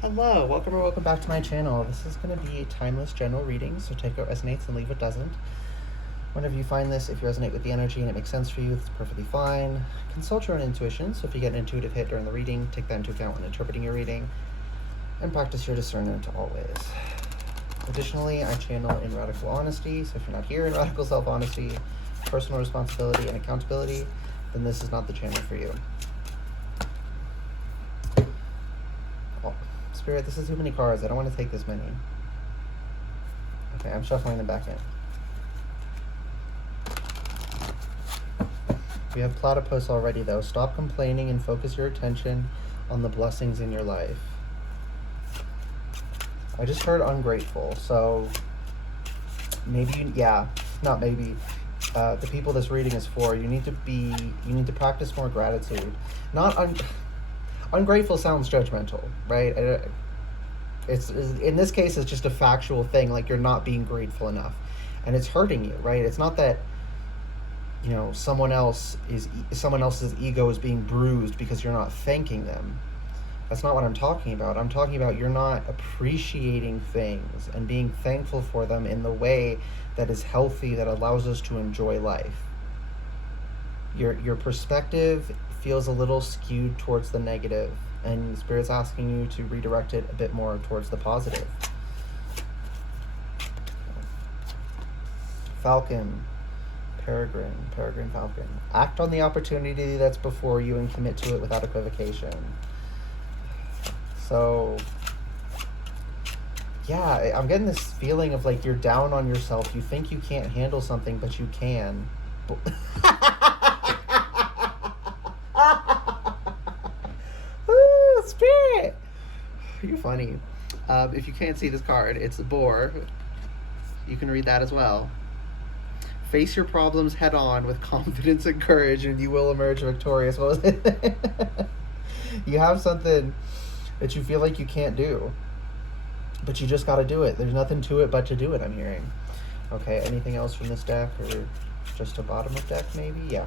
Hello, welcome or welcome back to my channel. This is going to be a timeless general reading, so take what resonates and leave what doesn't. Whenever you find this, if you resonate with the energy and it makes sense for you, it's perfectly fine. Consult your own intuition, so if you get an intuitive hit during the reading, take that into account when interpreting your reading, and practice your discernment always. Additionally, I channel in radical honesty, so if you're not here in radical self-honesty, personal responsibility, and accountability, then this is not the channel for you. Spirit, this is too many cards. I don't want to take this many. Okay, I'm shuffling them back in. We have platypus already, though. Stop complaining and focus your attention on the blessings in your life. I just heard ungrateful, so maybe, not maybe. The people this reading is for, you need to practice more gratitude. Ungrateful sounds judgmental, right? It's in this case, it's just a factual thing. Like, you're not being grateful enough, and it's hurting you, right? It's not that someone else's ego is being bruised because you're not thanking them. That's not what I'm talking about. I'm talking about you're not appreciating things and being thankful for them in the way that is healthy, that allows us to enjoy life. Your perspective feels a little skewed towards the negative, and Spirit's asking you to redirect it a bit more towards the positive. Falcon, Peregrine, Falcon. Act on the opportunity that's before you and commit to it without equivocation. So, yeah, I'm getting this feeling of like you're down on yourself. You think you can't handle something, but you can. Ooh, Spirit! You're funny. If you can't see this card, it's a boar. You can read that as well. Face your problems head on with confidence and courage, and you will emerge victorious. What was it? You have something that you feel like you can't do, but you just got to do it. There's nothing to it but to do it, I'm hearing. Okay, anything else from this deck, or just a bottom of deck maybe? Yeah.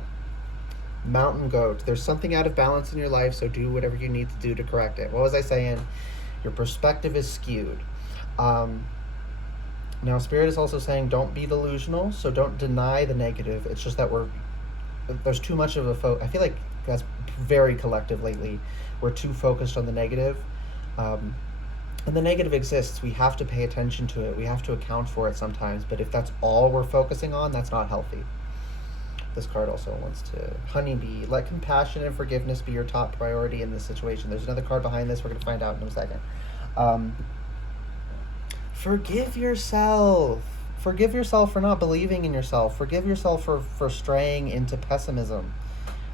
Mountain goat. There's something out of balance in your life, so do whatever you need to do to correct it. What was I saying? Your perspective is skewed. Now, Spirit is also saying don't be delusional, so don't deny the negative. It's just that there's too much of I feel like that's very collective lately. We're too focused on the negative. And the negative exists. We have to pay attention to it. We have to account for it sometimes. But if that's all we're focusing on, that's not healthy. This card also wants to... Honeybee. Let compassion and forgiveness be your top priority in this situation. There's another card behind this. We're going to find out in a second. Forgive yourself. Forgive yourself for not believing in yourself. Forgive yourself for straying into pessimism.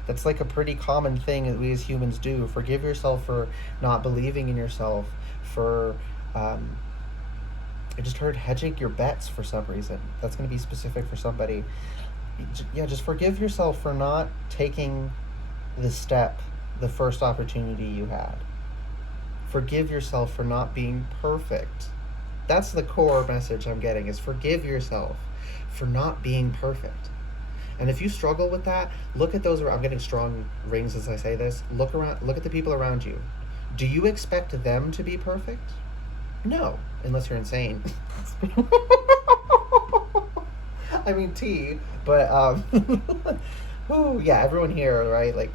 That's like a pretty common thing that we as humans do. Forgive yourself for not believing in yourself. For... I just heard hedging your bets for some reason. That's going to be specific for somebody. Yeah, just forgive yourself for not taking the first opportunity you had. Forgive yourself for not being perfect. That's the core message I'm getting, is forgive yourself for not being perfect. And if you struggle with that, look at those. I'm getting strong rings as I say this. Look at the people around you. Do you expect them to be perfect? No, unless you're insane. I mean, but ooh, yeah, everyone here, right? Like,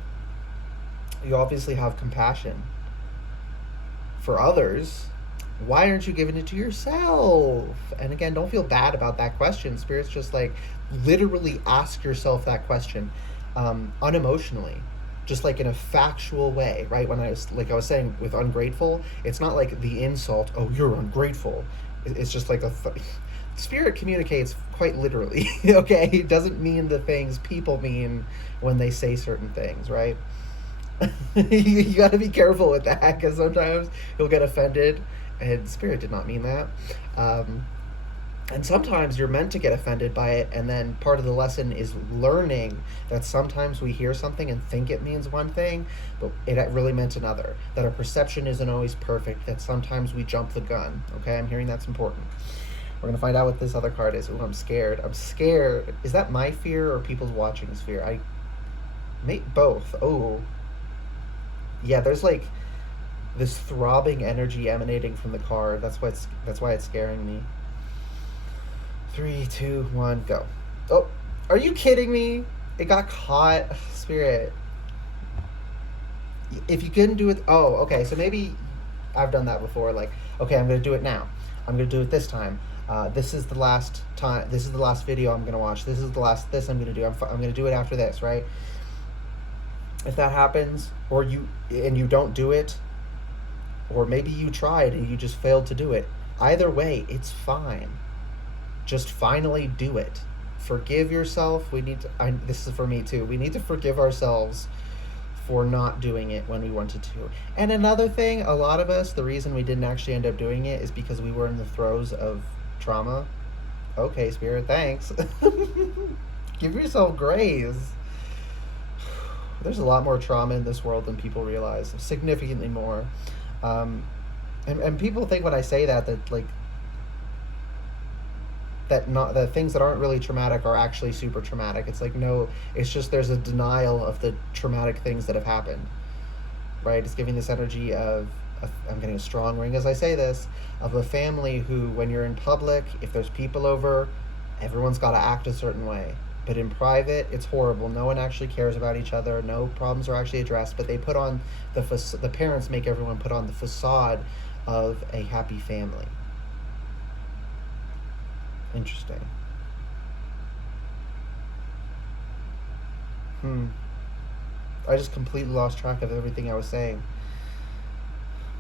you obviously have compassion for others. Why aren't you giving it to yourself? And again, don't feel bad about that question. Spirit's just like, literally ask yourself that question, unemotionally, just like in a factual way, right? When I was saying with ungrateful, it's not like the insult, oh, you're ungrateful. It's just like Spirit communicates quite literally, okay? It doesn't mean the things people mean when they say certain things, right? You got to be careful with that, because sometimes you'll get offended, and Spirit did not mean that. And sometimes you're meant to get offended by it, and then part of the lesson is learning that sometimes we hear something and think it means one thing, but it really meant another. That our perception isn't always perfect, that sometimes we jump the gun, okay? I'm hearing that's important. We're going to find out what this other card is. Ooh, I'm scared. I'm scared. Is that my fear or people's watching's fear? Both. Oh. Yeah, there's like this throbbing energy emanating from the card. That's why it's scaring me. 3, 2, 1, go. Oh, are you kidding me? It got caught. Spirit. If you couldn't do it, oh, okay. So maybe I've done that before. Like, okay, I'm gonna do it now. I'm gonna do it this time. This is the last time. This is the last video I'm gonna watch. This is the last. This I'm gonna do. I'm gonna do it after this, right? If that happens, or you don't do it, or maybe you tried and you just failed to do it. Either way, it's fine. Just finally do it. Forgive yourself. This is for me too. We need to forgive ourselves for not doing it when we wanted to. And another thing, a lot of us, the reason we didn't actually end up doing it is because we were in the throes of trauma. Okay, Spirit, thanks. Give yourself grace. There's a lot more trauma in this world than people realize. Significantly more. And people think when I say that like that things that aren't really traumatic are actually super traumatic. It's like, no, it's just there's a denial of the traumatic things that have happened, right? It's giving this energy of I'm getting a strong ring as I say this, of a family who, when you're in public, if there's people over, everyone's got to act a certain way. But in private, it's horrible. No one actually cares about each other. No problems are actually addressed. But they put on the parents make everyone put on the facade of a happy family. Interesting. I just completely lost track of everything I was saying.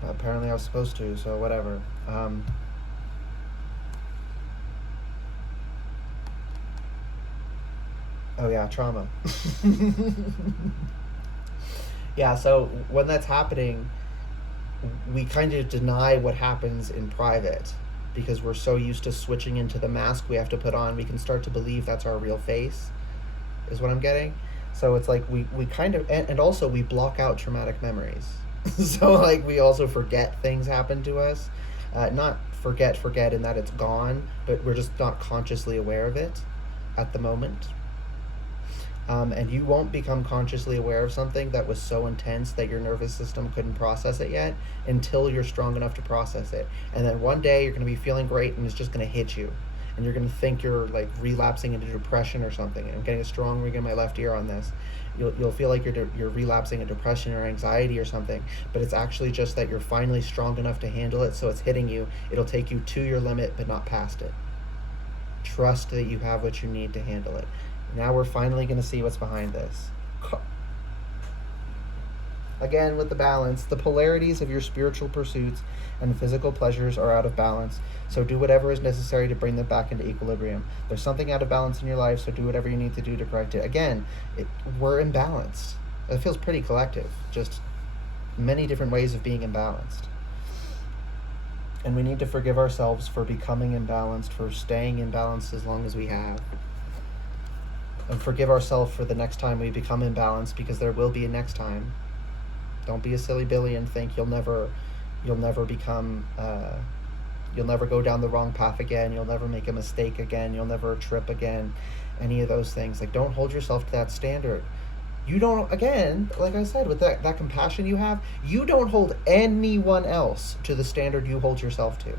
Apparently I was supposed to, so whatever. Oh yeah, trauma. Yeah, so when that's happening, we kind of deny what happens in private because we're so used to switching into the mask we have to put on. We can start to believe that's our real face, is what I'm getting. So it's like we kind of, and also we block out traumatic memories. So like we also forget things happen to us. Not forget in that it's gone, but we're just not consciously aware of it at the moment. And you won't become consciously aware of something that was so intense that your nervous system couldn't process it yet until you're strong enough to process it. And then one day you're going to be feeling great and it's just going to hit you. And you're going to think you're like relapsing into depression or something. And I'm getting a strong ring in my left ear on this. You'll feel like you're relapsing into depression or anxiety or something. But it's actually just that you're finally strong enough to handle it, so it's hitting you. It'll take you to your limit but not past it. Trust that you have what you need to handle it. Now we're finally going to see what's behind this. Again, with the balance, the polarities of your spiritual pursuits and physical pleasures are out of balance. So do whatever is necessary to bring them back into equilibrium. There's something out of balance in your life, so do whatever you need to do to correct it. Again, we're imbalanced. It feels pretty collective. Just many different ways of being imbalanced. And we need to forgive ourselves for becoming imbalanced, for staying imbalanced as long as we have. And forgive ourselves for the next time we become imbalanced, because there will be a next time. Don't be a silly Billy and think you'll never become, you'll never go down the wrong path again. You'll never make a mistake again. You'll never trip again. Any of those things. Like, don't hold yourself to that standard. You don't, again, like I said, with that compassion you have, you don't hold anyone else to the standard you hold yourself to.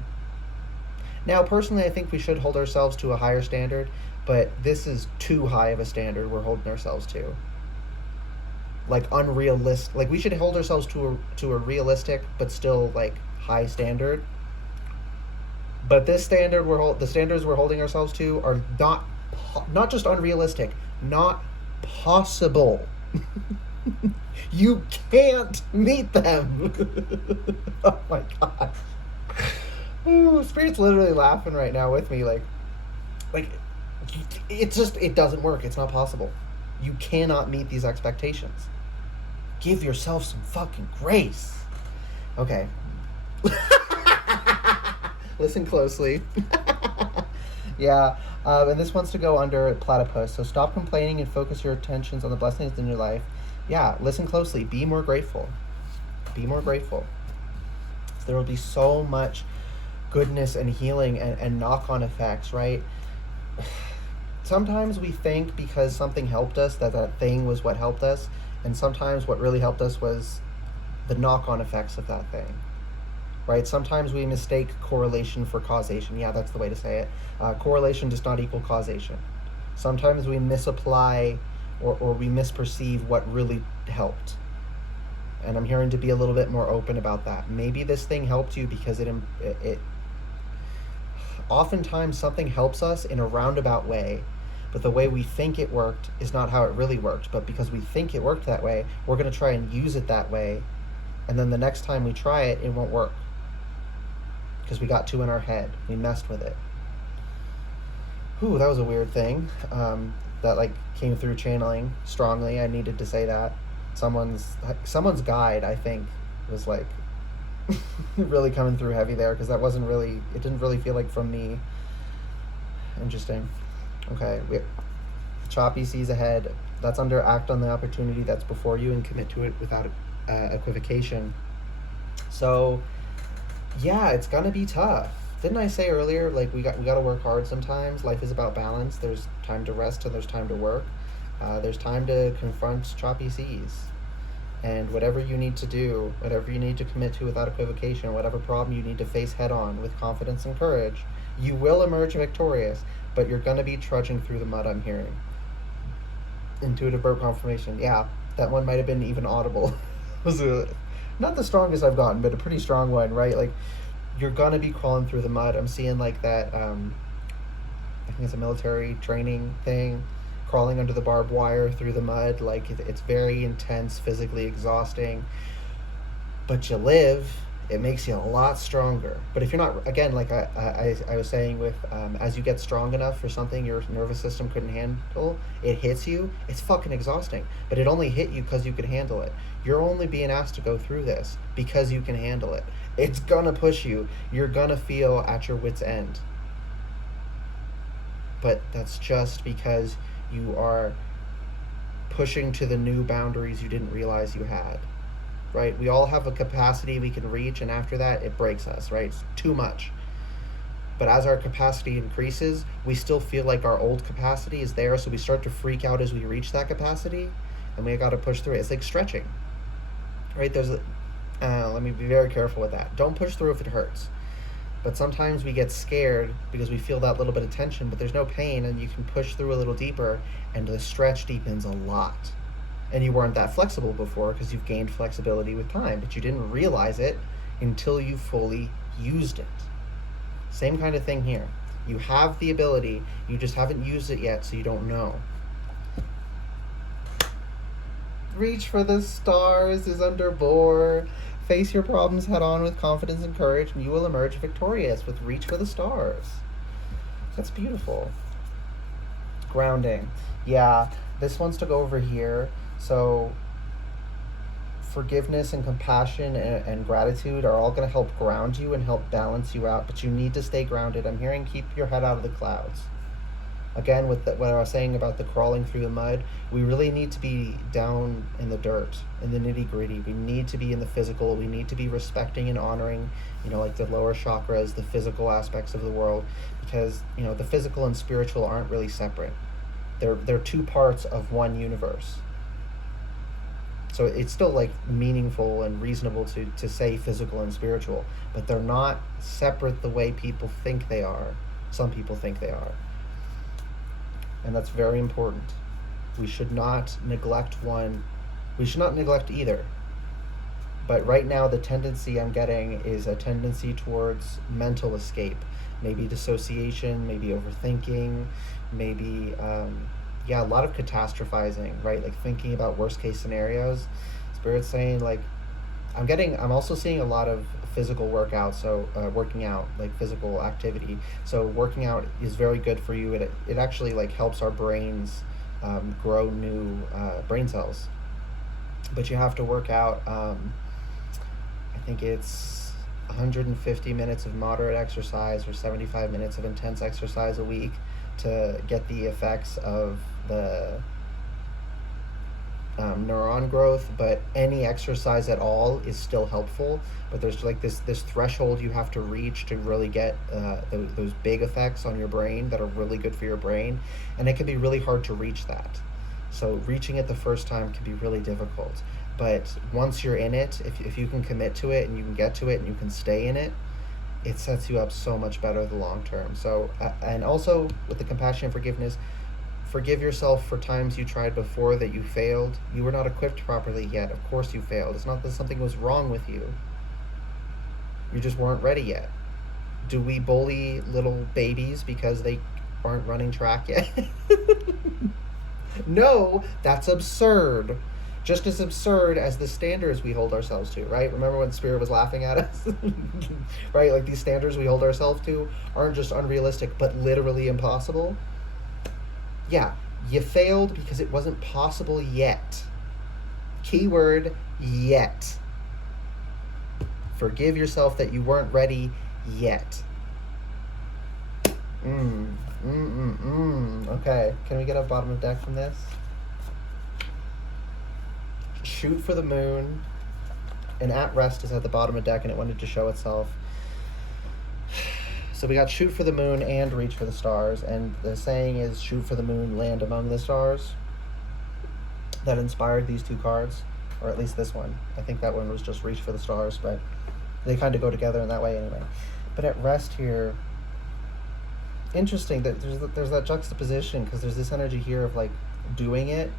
Now, personally, I think we should hold ourselves to a higher standard, but this is too high of a standard we're holding ourselves to. Like unrealistic. Like we should hold ourselves to a realistic but still like high standard. But this standard the standards we're holding ourselves to are not just unrealistic, not possible. You can't meet them. Oh my god. Ooh, Spirit's literally laughing right now with me, like it doesn't work. It's not possible. You cannot meet these expectations. Give yourself some fucking grace. Okay. Listen closely. Yeah. And this wants to go under platypus. So stop complaining and focus your attentions on the blessings in your life. Yeah. Listen closely. Be more grateful. Be more grateful. There will be so much goodness and healing and knock-on effects, right? Sometimes we think because something helped us that thing was what helped us, and sometimes what really helped us was the knock-on effects of that thing, right? Sometimes we mistake correlation for causation. Yeah, that's the way to say it. Correlation does not equal causation. Sometimes we misapply or we misperceive what really helped. And I'm hearing to be a little bit more open about that. Maybe this thing helped you because it oftentimes something helps us in a roundabout way, but the way we think it worked is not how it really worked. But because we think it worked that way, we're going to try and use it that way, and then the next time we try it, it won't work because we got too in our head. We messed with it. Whew, that was a weird thing. That like came through channeling strongly. I needed to say that. Someone's guide, I think, was like really coming through heavy there, because that wasn't really, it didn't really feel like from me. Interesting. Okay, choppy seas ahead. That's under act on the opportunity that's before you and commit to it without equivocation. So yeah, it's gonna be tough. Didn't I say earlier, like, we got to work hard sometimes? Life is about balance. There's time to rest and there's time to work. There's time to confront choppy seas. And whatever you need to do, whatever you need to commit to without equivocation, whatever problem you need to face head on with confidence and courage, you will emerge victorious, but you're going to be trudging through the mud, I'm hearing. Intuitive verb confirmation. Yeah, that one might have been even audible. It was not the strongest I've gotten, but a pretty strong one, right? Like, you're going to be crawling through the mud. I'm seeing like that, I think it's a military training thing, crawling under the barbed wire through the mud. Like, it's very intense, physically exhausting, but you live. It makes you a lot stronger. But if you're not, again, like I was saying, with as you get strong enough for something your nervous system couldn't handle, it hits you, it's fucking exhausting. But it only hit you because you could handle it. You're only being asked to go through this because you can handle it. It's gonna push you. You're gonna feel at your wit's end. But that's just because you are pushing to the new boundaries you didn't realize you had, right? We all have a capacity we can reach, and after that, it breaks us, right? It's too much. But as our capacity increases, we still feel like our old capacity is there, so we start to freak out as we reach that capacity, and we got to push through it. It's like stretching, right? Let me be very careful with that. Don't push through if it hurts. But sometimes we get scared because we feel that little bit of tension, but there's no pain, and you can push through a little deeper, and the stretch deepens a lot. And you weren't that flexible before because you've gained flexibility with time, but you didn't realize it until you fully used it. Same kind of thing here. You have the ability, you just haven't used it yet, so you don't know. Reach for the stars is under bore. Face your problems head on with confidence and courage, and you will emerge victorious with reach for the stars. That's beautiful. Grounding. Yeah, this one's to go over here. So forgiveness and compassion and gratitude are all going to help ground you and help balance you out, but you need to stay grounded. I'm hearing keep your head out of the clouds. Again, with what I was saying about the crawling through the mud, we really need to be down in the dirt, in the nitty-gritty. We need to be in the physical. We need to be respecting and honoring, like the lower chakras, the physical aspects of the world, because, the physical and spiritual aren't really separate. They're two parts of one universe. So it's still like meaningful and reasonable to say physical and spiritual, but they're not separate the way people think they are. Some people think they are. And that's very important. We should not neglect one. We should not neglect either. But right now, the tendency I'm getting is a tendency towards mental escape. Maybe dissociation, maybe overthinking, maybe, a lot of catastrophizing, right? Like thinking about worst case scenarios. Spirit's saying, like, I'm also seeing a lot of physical workout, so working out, like physical activity. So working out is very good for you. It actually like helps our brains grow new brain cells. But you have to work out, I think it's 150 minutes of moderate exercise or 75 minutes of intense exercise a week to get the effects of the neuron growth. But any exercise at all is still helpful, but there's like this threshold you have to reach to really get those big effects on your brain that are really good for your brain, and it can be really hard to reach that. So reaching it the first time can be really difficult. But once you're in it, if you can commit to it and you can get to it and you can stay in it, it sets you up so much better the long term. So, and also with the compassion and forgiveness, forgive yourself for times you tried before that you failed. You were not equipped properly yet. Of course you failed. It's not that something was wrong with you. You just weren't ready yet. Do we bully little babies because they aren't running track yet? No, that's absurd. Just as absurd as the standards we hold ourselves to, right? Remember when Spirit was laughing at us? Right? Like these standards we hold ourselves to aren't just unrealistic, but literally impossible. Yeah, you failed because it wasn't possible yet. Keyword, yet. Forgive yourself that you weren't ready yet. Okay, can we get a bottom of deck from this? Shoot for the moon. And at rest is at the bottom of deck, and it wanted to show itself. So we got shoot for the moon and reach for the stars, and the saying is shoot for the moon, land among the stars. That inspired these two cards, or at least this one. I think that one was just reach for the stars, but they kind of go together in that way anyway. But at rest here, interesting that there's that juxtaposition, because there's this energy here of like doing it,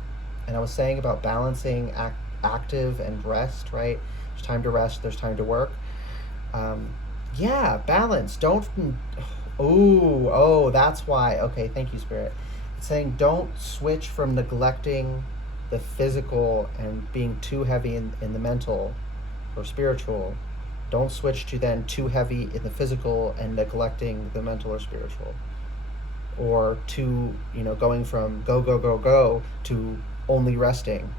and I was saying about balancing active and rest, right? There's time to rest, there's time to work. Yeah, balance. Don't. Oh, that's why. Okay, thank you, Spirit. It's saying don't switch from neglecting the physical and being too heavy in the mental or spiritual. Don't switch to then too heavy in the physical and neglecting the mental or spiritual. Or to, going from go to only resting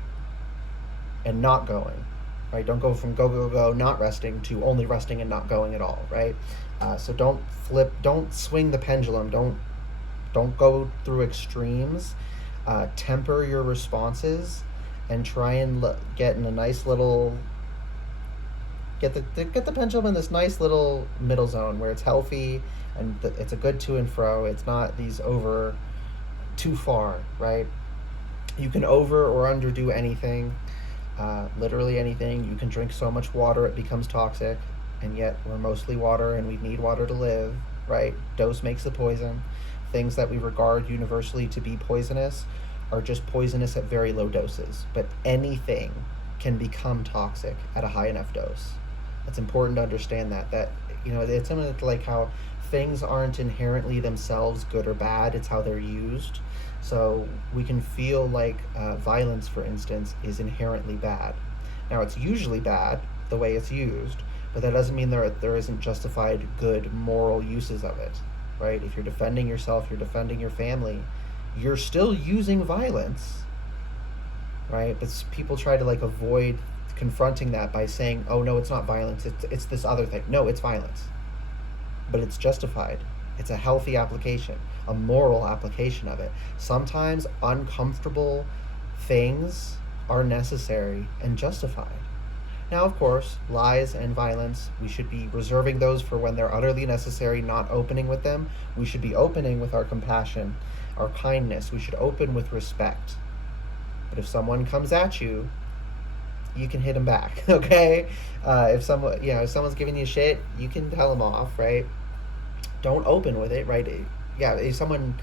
and not going. Right? Don't go from go, not resting to only resting and not going at all, right? So don't swing the pendulum. Don't go through extremes. Temper your responses and try and get in a nice little, get the pendulum in this nice little middle zone where it's healthy and it's a good to and fro. It's not these over too far, right? You can over or underdo anything. Literally anything. You can drink so much water it becomes toxic, and yet we're mostly water and we need water to live, right? Dose makes the poison. Things that we regard universally to be poisonous are just poisonous at very low doses, but anything can become toxic at a high enough dose. It's important to understand that it's similar to like how things aren't inherently themselves good or bad, it's how they're used. So we can feel like violence, for instance, is inherently bad. Now, it's usually bad the way it's used, but that doesn't mean there isn't justified good moral uses of it, right? If you're defending yourself, you're defending your family, you're still using violence, right? But people try to like avoid confronting that by saying, oh no, it's not violence, it's this other thing. No, it's violence, but it's justified. It's a healthy application, a moral application of it. Sometimes uncomfortable things are necessary and justified. Now, of course, lies and violence, we should be reserving those for when they're utterly necessary, not opening with them. We should be opening with our compassion, our kindness. We should open with respect. But if someone comes at you, you can hit them back, okay? If someone's giving you shit, you can tell them off, right? Don't open with it, right? Yeah, if someone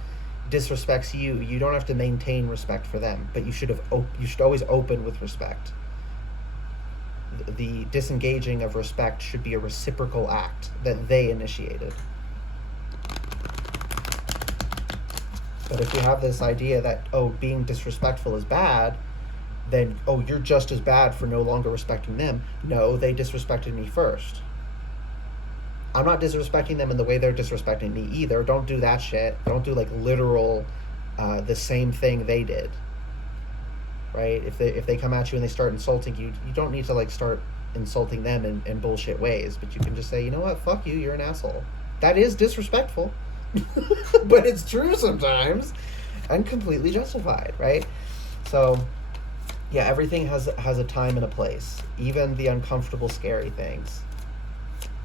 disrespects you, you don't have to maintain respect for them, but you should always open with respect. The disengaging of respect should be a reciprocal act that they initiated. But if you have this idea that, being disrespectful is bad, then, you're just as bad for no longer respecting them. No, they disrespected me first. I'm not disrespecting them in the way they're disrespecting me either. Don't do that shit. Don't do like literal the same thing they did. Right? If they come at you and they start insulting you, you don't need to like start insulting them in bullshit ways, but you can just say, you know what, fuck you, you're an asshole. That is disrespectful. But it's true sometimes and completely justified, right? So yeah, everything has a time and a place. Even the uncomfortable, scary things.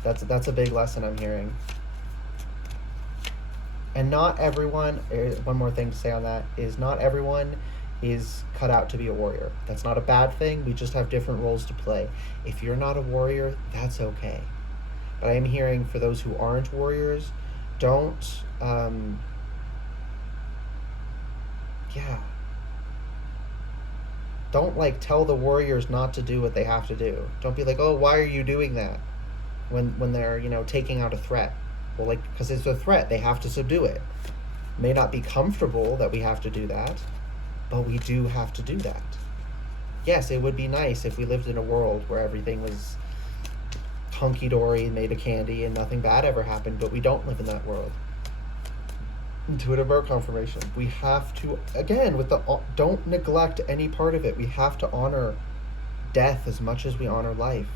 That's a big lesson I'm hearing. And not everyone, one more thing to say on that, is not everyone is cut out to be a warrior. That's not a bad thing. We just have different roles to play. If you're not a warrior, that's okay. But I am hearing for those who aren't warriors, don't, yeah, don't like tell the warriors not to do what they have to do. Don't be like, oh, why are you doing that? When they're taking out a threat. Well, like, because it's a threat, they have to subdue it. May not be comfortable that we have to do that, but we do have to do that. Yes, it would be nice if we lived in a world where everything was hunky-dory, made of candy, and nothing bad ever happened, but we don't live in that world. Intuitive birth confirmation. We have to, again, don't neglect any part of it. We have to honor death as much as we honor life.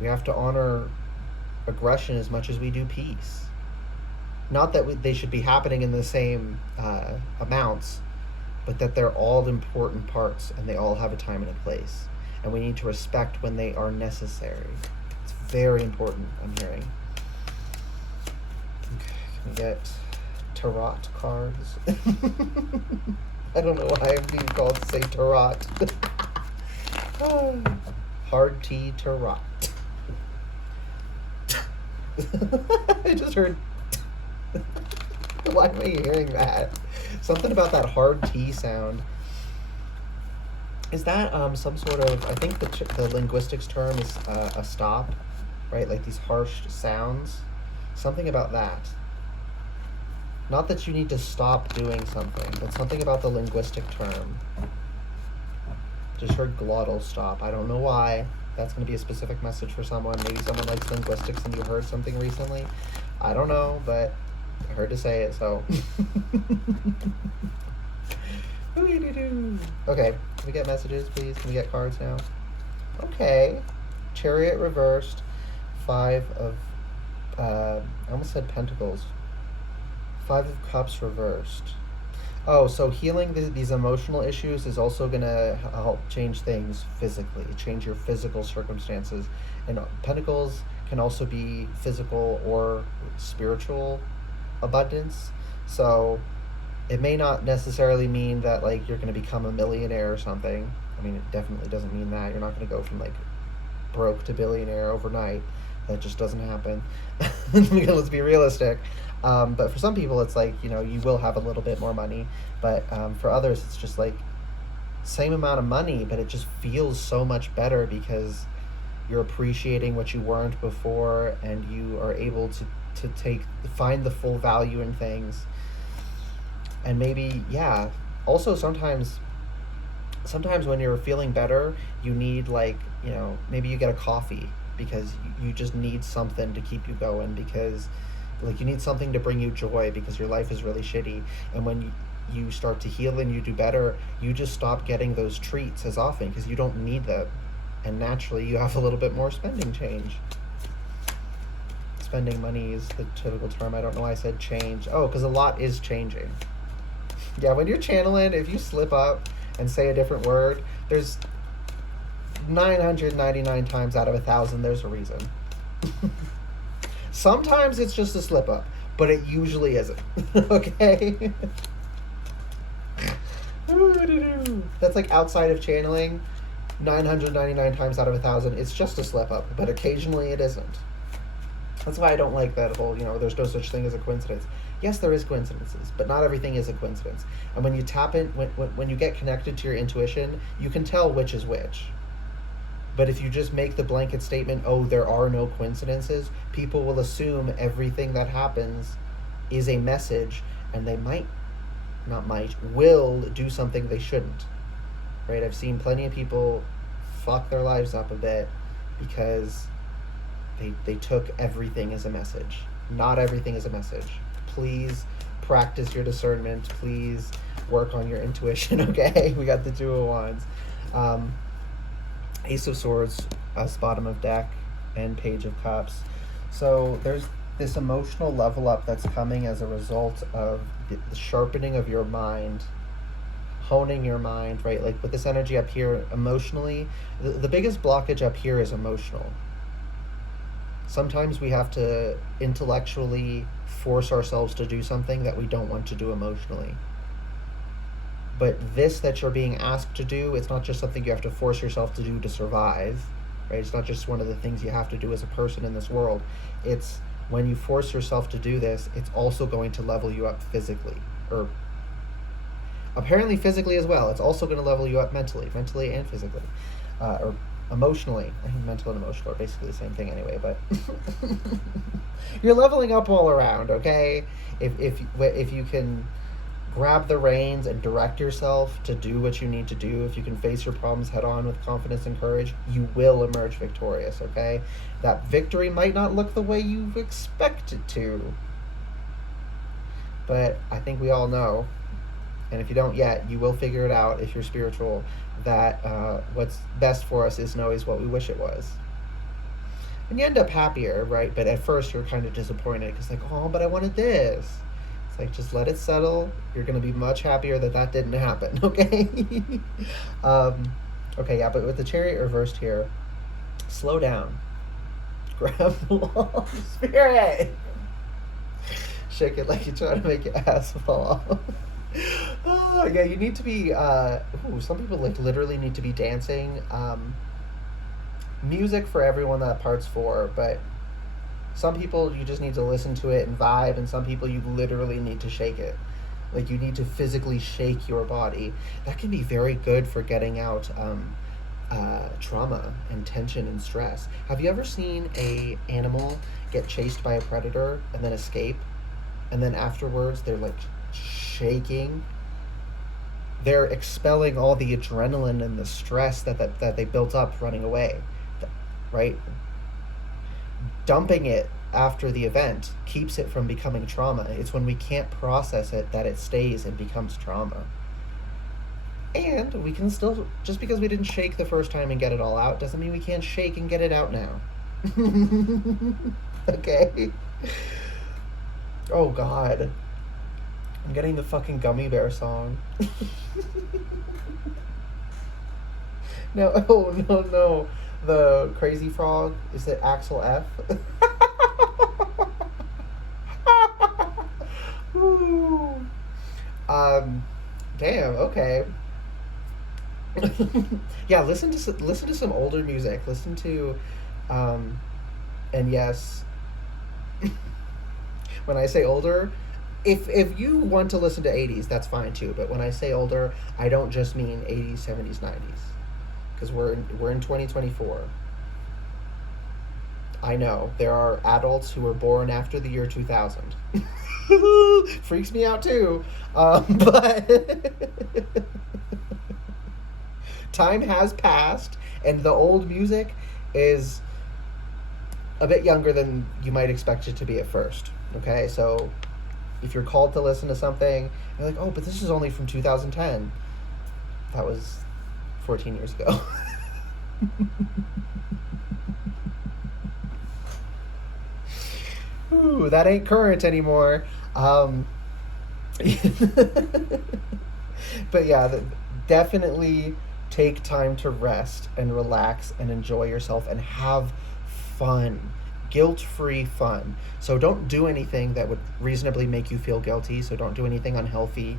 We have to honor aggression as much as we do peace. Not that they should be happening in the same amounts, but that they're all important parts and they all have a time and a place. And we need to respect when they are necessary. It's very important, I'm hearing. Okay, can we get tarot cards? I don't know why I'm being called to say tarot. Hard tea tarot. I just heard. Why am I hearing that? Something about that hard T sound. Is that some sort of? I think the linguistics term is a stop, right? Like these harsh sounds. Something about that. Not that you need to stop doing something, but something about the linguistic term. Just heard glottal stop. I don't know why. That's going to be a specific message for someone. Maybe someone likes linguistics and you heard something recently. I don't know, but I heard to say it, so. Okay, can we get messages, please? Can we get cards now? Okay. Chariot reversed. 5 of, I almost said pentacles. 5 of cups reversed. Oh, so healing these emotional issues is also going to help change things physically, change your physical circumstances. And pentacles can also be physical or spiritual abundance. So it may not necessarily mean that like you're going to become a millionaire or something. I mean, it definitely doesn't mean that. You're not going to go from like broke to billionaire overnight. That just doesn't happen. Let's be realistic. But for some people, it's like, you will have a little bit more money. But for others, it's just like same amount of money, but it just feels so much better because you're appreciating what you weren't before, and you are able to find the full value in things. And maybe, yeah, also sometimes when you're feeling better, you need like, maybe you get a coffee because you just need something to keep you going, because like you need something to bring you joy because your life is really shitty. And when you start to heal and you do better, you just stop getting those treats as often because you don't need them. And naturally you have a little bit more spending change. Spending money is the typical term. I don't know why I said change. Oh, because a lot is changing. Yeah, when you're channeling, if you slip up and say a different word, there's 999 times out of 1,000 there's a reason. Sometimes it's just a slip up, but it usually isn't. Okay? That's like outside of channeling, 999 times out of 1,000, it's just a slip up, but occasionally it isn't. That's why I don't like that whole, there's no such thing as a coincidence. Yes, there is coincidences, but not everything is a coincidence. And when you tap in, when you get connected to your intuition, you can tell which is which. But if you just make the blanket statement, oh, there are no coincidences, people will assume everything that happens is a message, and they will do something they shouldn't. Right? I've seen plenty of people fuck their lives up a bit because they took everything as a message. Not everything is a message. Please practice your discernment. Please work on your intuition, okay? We got the Two of Wands. Ace of Swords, bottom of deck, and Page of Cups. So there's this emotional level up that's coming as a result of the sharpening of your mind, honing your mind, right? Like with this energy up here, emotionally, the biggest blockage up here is emotional. Sometimes we have to intellectually force ourselves to do something that we don't want to do emotionally. But this that you're being asked to do, it's not just something you have to force yourself to do to survive, right? It's not just one of the things you have to do as a person in this world. It's when you force yourself to do this, it's also going to level you up physically, or apparently physically as well. It's also going to level you up mentally and physically, or emotionally. I think mental and emotional are basically the same thing anyway. But you're leveling up all around. Okay, if you can grab the reins and direct yourself to do what you need to do, if you can face your problems head on with confidence and courage, you will emerge victorious. Okay, that victory might not look the way you expect it to, but I think we all know, and if you don't yet, you will figure it out if you're spiritual, that what's best for us isn't always what we wish it was. And you end up happier, right? But at first you're kind of disappointed because, like, oh, but I wanted this. It's like, just let it settle. You're going to be much happier that didn't happen, okay? Okay, yeah, but with the chariot reversed here, slow down. Grab the wall. Spirit! Shake it like you're trying to make your ass fall off. Oh, yeah, you need to be, some people, like, literally need to be dancing. Music for everyone that part's for, but some people you just need to listen to it and vibe, and some people you literally need to shake it. Like, you need to physically shake your body. That can be very good for getting out trauma and tension and stress. Have you ever seen a animal get chased by a predator and then escape, and then afterwards they're like shaking? They're expelling all the adrenaline and the stress that they built up running away, right? Dumping it after the event keeps it from becoming trauma. It's when we can't process it that it stays and becomes trauma. And we can still, just because we didn't shake the first time and get it all out, doesn't mean we can't shake and get it out now. Okay? Oh, God. I'm getting the fucking Gummy Bear song. No, oh, no. The Crazy Frog, is it Axel F? Ooh. Damn, okay. Yeah, listen to some older music. Listen to, and yes, when I say older, if you want to listen to 80s, that's fine too. But when I say older, I don't just mean 80s, 70s, 90s, because we're in 2024. I know there are adults who were born after the year 2000. Freaks me out too, but time has passed, and the old music is a bit younger than you might expect it to be at first. Okay, so if you're called to listen to something, you're like, oh, but this is only from 2010. That was 14 years ago. Ooh, that ain't current anymore. But yeah, definitely take time to rest and relax and enjoy yourself and have fun. Guilt-free fun. So don't do anything that would reasonably make you feel guilty. So don't do anything unhealthy.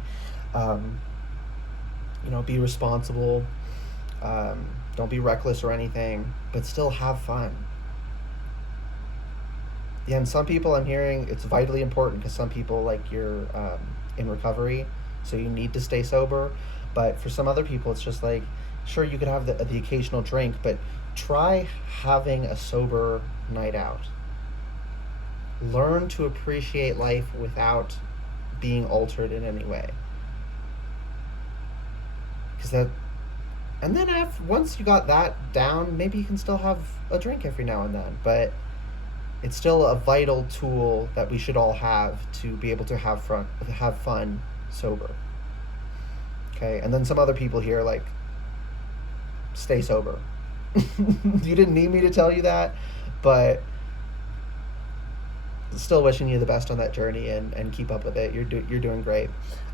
Be responsible. Don't be reckless or anything, but still have fun. Yeah, and some people I'm hearing it's vitally important because some people, like, you're in recovery, so you need to stay sober. But for some other people, it's just like, sure, you could have the occasional drink, but try having a sober night out. Learn to appreciate life without being altered in any way. And then once you got that down, maybe you can still have a drink every now and then. But it's still a vital tool that we should all have to be able to have fun sober. Okay, and then some other people here, like, stay sober. You didn't need me to tell you that, but still wishing you the best on that journey and keep up with it. You're doing great.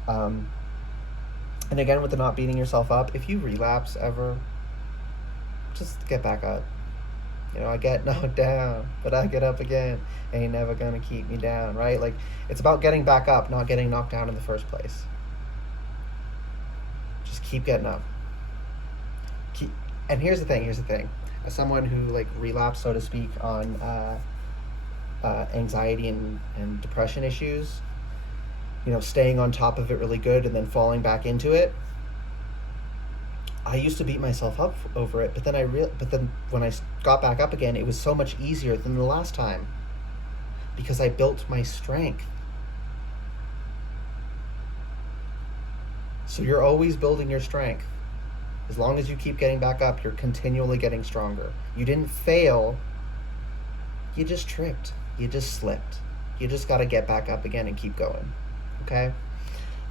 And again, with the not beating yourself up, if you relapse ever, just get back up. I get knocked down, but I get up again. Ain't never gonna keep me down, right? Like, it's about getting back up, not getting knocked down in the first place. Keep getting up. Keep, and here's the thing. As someone who like relapsed, so to speak, on anxiety and depression issues, staying on top of it really good and then falling back into it. I used to beat myself up over it, but then when I got back up again, it was so much easier than the last time because I built my strength. So you're always building your strength. As long as you keep getting back up, you're continually getting stronger. You didn't fail. You just tripped. You just slipped. You just got to get back up again and keep going. Okay?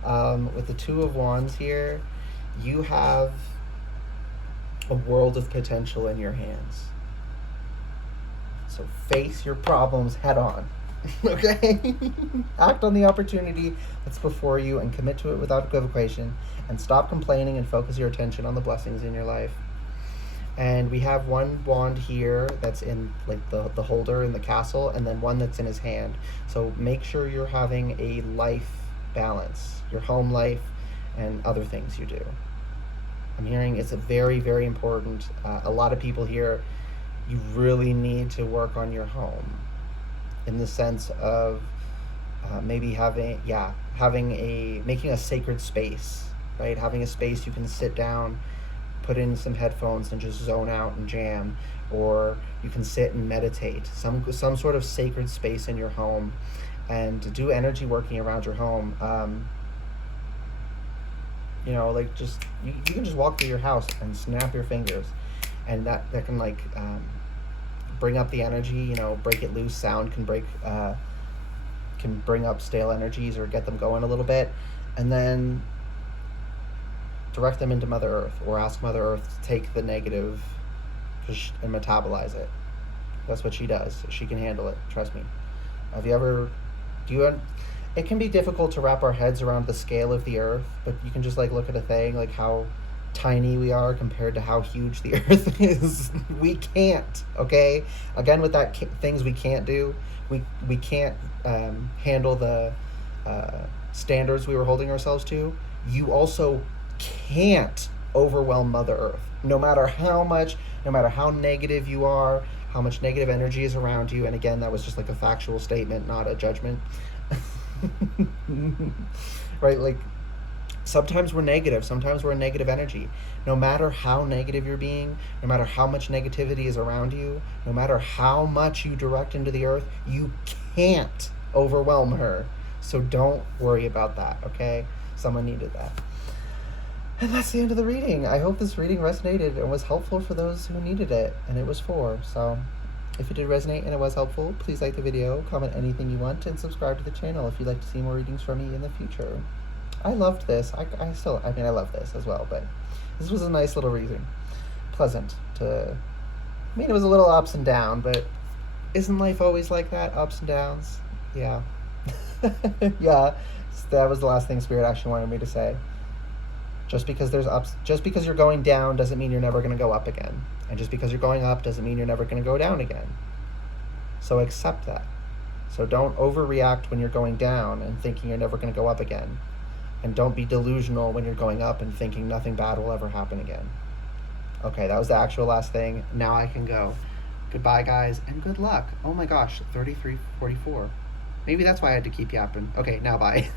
With the Two of Wands here, you have a world of potential in your hands. So face your problems head on. Okay? Act on the opportunity that's before you and commit to it without equivocation, and stop complaining and focus your attention on the blessings in your life. And we have one wand here that's in like the holder in the castle, and then one that's in his hand. So make sure you're having a life balance, your home life and other things you do. I'm hearing it's a very, very important. A lot of people here, you really need to work on your home in the sense of maybe making a sacred space, right? Having a space you can sit down, put in some headphones and just zone out and jam, or you can sit and meditate. Some sort of sacred space in your home, and to do energy working around your home. Like just you can just walk through your house and snap your fingers, and that can like bring up the energy. Break it loose. Sound can bring up stale energies or get them going a little bit, and then direct them into Mother Earth, or ask Mother Earth to take the negative and metabolize it. That's what she does. She can handle it. Trust me. It can be difficult to wrap our heads around the scale of the Earth, but you can just like look at a thing like how tiny we are compared to how huge the Earth is. We can't. Okay. Again, with that things we can't do. We can't handle the standards we were holding ourselves to. You also can't overwhelm Mother Earth. No matter how negative you are, how much negative energy is around you. And again, that was just like a factual statement, not a judgment. Right? Like sometimes we're negative, sometimes we're a negative energy. No matter how negative you're being, no matter how much negativity is around you, no matter how much you direct into the Earth, you can't overwhelm her. So don't worry about that, okay? Someone needed that. And that's the end of the reading. I hope this reading resonated and was helpful for those who needed it, and it was for. So if it did resonate and it was helpful, please like the video, comment anything you want, and subscribe to the channel if you'd like to see more readings from me in the future. I loved this. I love this as well, but this was a nice little reading. Pleasant to... it was a little ups and downs, but isn't life always like that? Ups and downs? Yeah. Yeah. That was the last thing Spirit actually wanted me to say. Just because you're going down doesn't mean you're never going to go up again. And just because you're going up doesn't mean you're never going to go down again. So accept that. So don't overreact when you're going down and thinking you're never going to go up again. And don't be delusional when you're going up and thinking nothing bad will ever happen again. Okay, that was the actual last thing. Now I can go. Goodbye, guys, and good luck. Oh my gosh, 33:44. Maybe that's why I had to keep yapping. Okay, now bye.